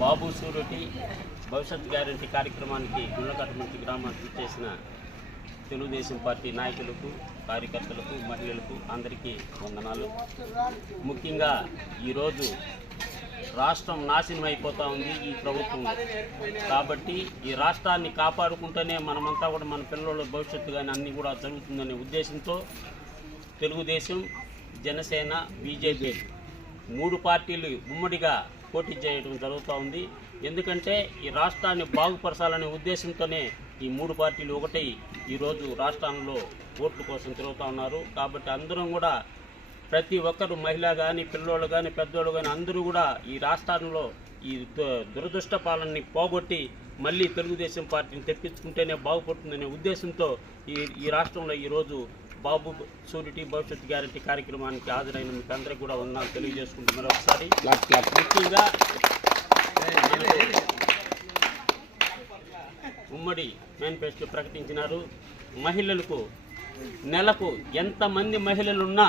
బాబు సూరటి భవిష్యత్ గ్యారంటీ కార్యక్రమానికి గుండ్లకట్ట గ్రామానికి చేసిన తెలుగుదేశం పార్టీ నాయకులకు, కార్యకర్తలకు, మహిళలకు అందరికీ వందనాలు. ముఖ్యంగా ఈరోజు రాష్ట్రం నాశనం అయిపోతూ ఉంది ఈ ప్రభుత్వం. కాబట్టి ఈ రాష్ట్రాన్ని కాపాడుకుంటూనే మనమంతా కూడా మన పిల్లల భవిష్యత్తు కానీ అన్నీ కూడా జరుగుతుందనే ఉద్దేశంతో తెలుగుదేశం, జనసేన, బీజేపీ 3 పార్టీలు ఉమ్మడిగా పోటీ చేయడం జరుగుతూ ఉంది. ఎందుకంటే ఈ రాష్ట్రాన్ని బాగుపరచాలనే ఉద్దేశంతోనే ఈ 3 పార్టీలు ఒకటై ఈరోజు రాష్ట్రంలో ఓట్ల కోసం తిరుగుతూ ఉన్నారు. కాబట్టి అందరం కూడా ప్రతి ఒక్కరు, మహిళ కానీ, పిల్లోళ్ళు కానీ, పెద్దోళ్ళు కానీ అందరూ కూడా ఈ రాష్ట్రంలో ఈ దురదృష్ట పాలనని పోగొట్టి మళ్ళీ తెలుగుదేశం పార్టీని తెప్పించుకుంటేనే బాగుపడుతుందనే ఉద్దేశంతో ఈ రాష్ట్రంలో ఈరోజు బాబు సూరిటీ భవిష్యత్ గ్యారంటీ కార్యక్రమానికి హాజరైన మీకు అందరికీ కూడా వందనాలు తెలియజేసుకుంటూ మరొకసారి ముఖ్యంగా ఉమ్మడి మేనిఫెస్టో ప్రకటించినారు. మహిళలకు నెలకు ఎంతమంది మహిళలున్నా